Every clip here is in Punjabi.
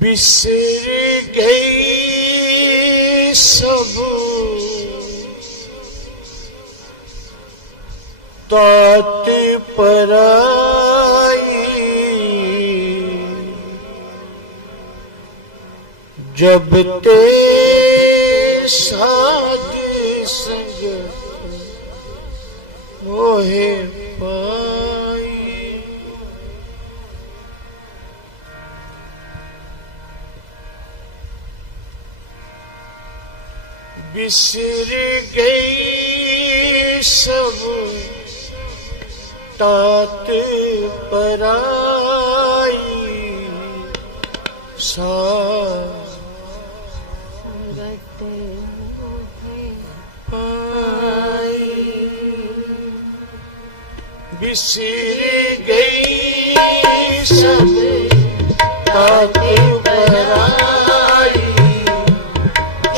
बिसर गई सब तात पराई जब ते साध संग मोहे पाई बिसर गई सब तात पराई सा संगत मोहे पाई बिसर गई सब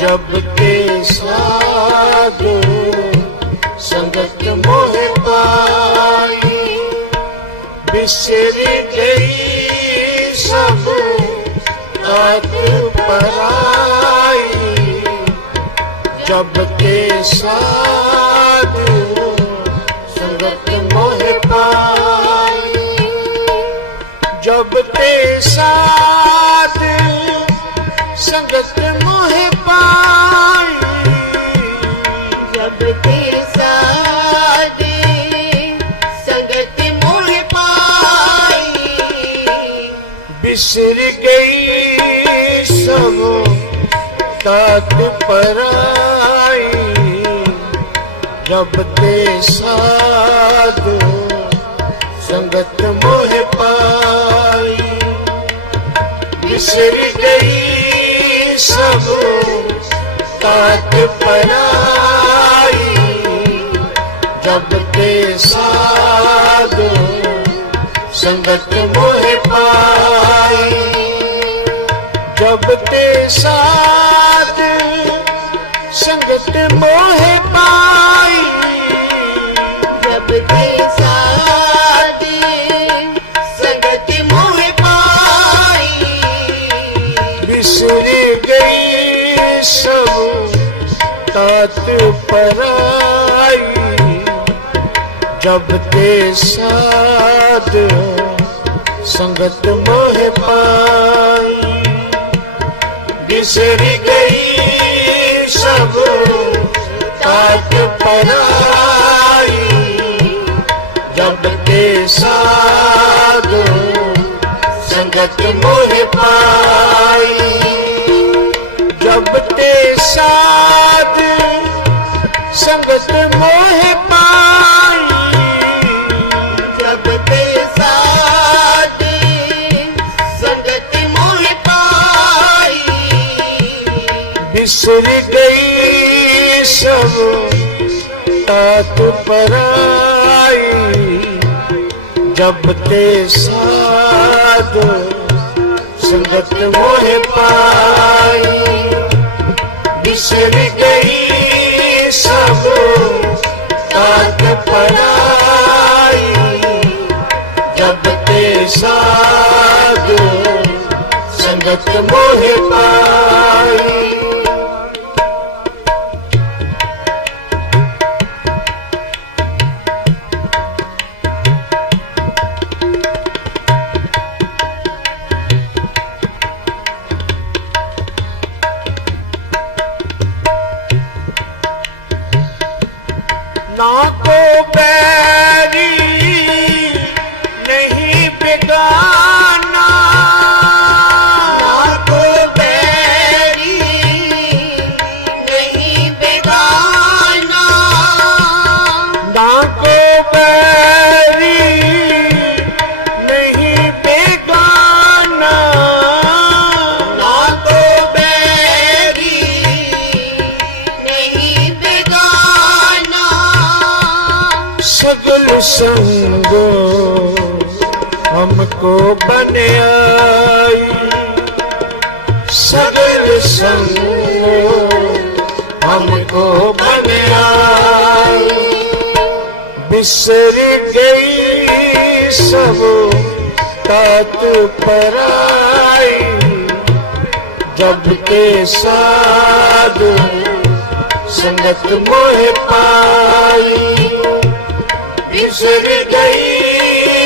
ਜਬ ਤੇ ਸਾਧੂ ਸੰਗਤ ਮੋਹ ਪਾਈ, ਬਿਸਰ ਗਈ ਸਭ ਆਤ ਪਰਾਈ। ਜਬ ਤੇ ਸਾਧੂ ਸੰਗਤ ਮੋਹ ਜਬ ਤੇ ਬਿਸਰ ਗਈ ਸਭ ਤਤ ਪਰਾਈ। ਰੱਬ ਤੇ ਸਾਧ ਸੰਗਤ ਮੋਹ ਪਾਈ। ਬਿਸਰ ਗਈ ਸਭ ਤਤ ਪਰਾਈ। ਰੱਬ ਤੇ ਸਾਧ ਸੰਗਤ ਮੋਹ ਪਾਈ। ਜਪ ਤੇ ਸਾਧ, ਸੰਗਤ ਮੋਹਿ ਪਾਈ। ਜਪ ਤੇ ਸਾਧ, ਸੰਗਤ ਮੋਹਿ ਪਾਈ। ਵਿਸਰ ਗਈ ਸਭ ਤਤ ਪਰਾਈ। ਜਬ ਤੇ ਸਾਧ, ਸੰਗਤ ਵਿਸਰ ਗਈ ਸਭ ਤਾਕ ਪਰਾਈ ਜਬ ਕੇ ਸਾਧੂ ਸੰਗਤ ਮੋਹਿ ਪਾਈ। ਜਬ ਤੇ ਸਾਧ ਸੰਗਤ ਮੋਹਿ बिसर गई सब तात पराई जब ते साध संगत मोह पाई बिसर गई सब तात पराई जब ते साध संगत मोह पाई ਹਮ ਕੋ ਬਨਿਆਈ ਸਗਲ ਸੰਗ ਹਮ ਕੋ ਬਨਿਆਈ ਬਿਸਰ ਗਈ ਸਭ ਤਤ ਪਰਾਈ ਜਬ ਕੇ ਸਾਧ ਸੰਗਤ ਮੋਹਿ ਪਾਈ ਬਿਸਰ ਗਈ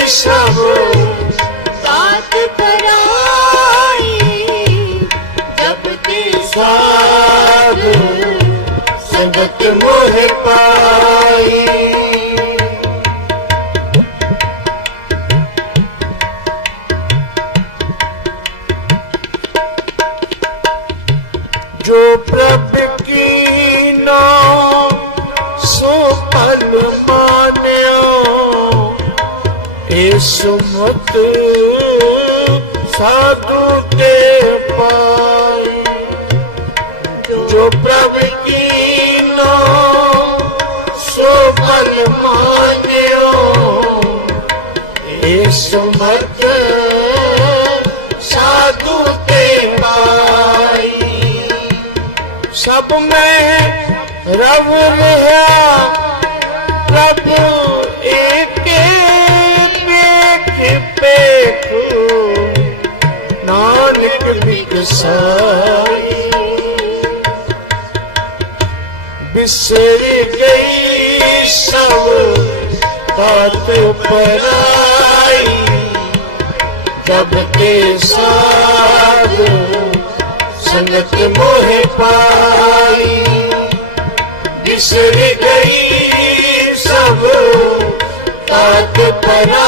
ਸਭ ਸਾਥ ਤਰਾਈ ਜਪਤੀ ਸਾਧ ਸੰਗਤ ਮੋਹ ਪਾਈ ਜੋ ਪ੍ਰਭ ਕਿਸਮਤ ਸਾਧੂ ਤੇ ਪਾਈ। ਜੋ ਪ੍ਰਭ ਕੀਨੋ ਸੋ ਬਲ ਮਾਨਿਓ। ਸਾਧੂ ਤੇ ਪਾਈ। बिकसाई बिसर गई सब तात पराई जब के साथ संगत मोह पाई बिसर गई सब तात पराई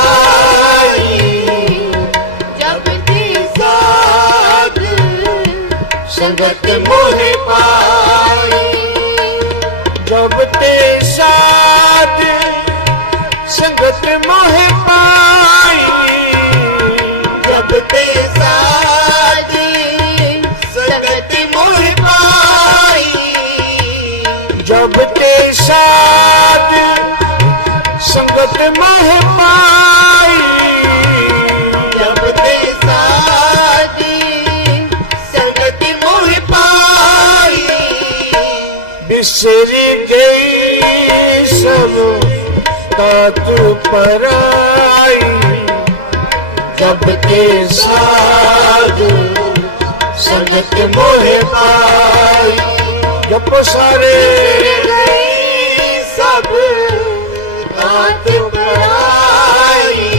ਸੰਗਤ ਮੋਹਿ ਪਾਈ। ਜਬ ਤੇ ਸਾਧ ਸੰਗਤ ਮੋਹਿ ਪਾਈ। ਜਬ ਤੇ ਸਾਧ ਸੰਗਤ ਮੋਹਿ ਪਾਈ। ਜਬ ਤੇ ਸਾਧ ਸੰਗਤ ਮੋਹਿ વિસરી ગઈ સમતા તું પરાઈ જબ કે સાધુ સંગત મોહે પાઈ જપ સારે સબ રાત પરાઈ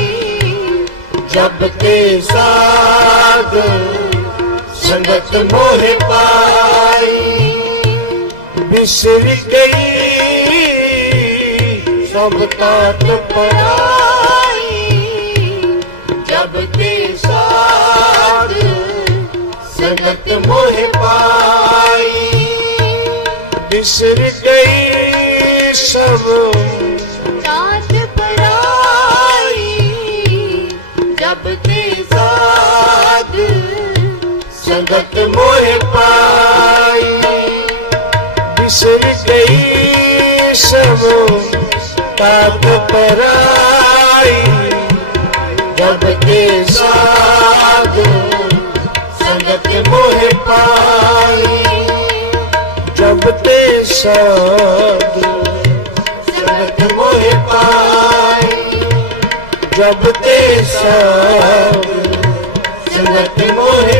જબ કે સાધુ સંગત મોહે પાઈ ਬਿਸਰ ਗਈ। ਸਭ ਤਾਤ ਪਰਾਈ, ਜਬ ਤੇ ਸਾਧ ਸੰਗਤ ਮੋਹ ਪਾਈ। ਬਿਸਰ ਗਈ ਸਭ ਤਾਤ तात पराई जब के साथ संगत मोह पाई जब ते साध संगत मोह पाई जब ते साध संगत मोह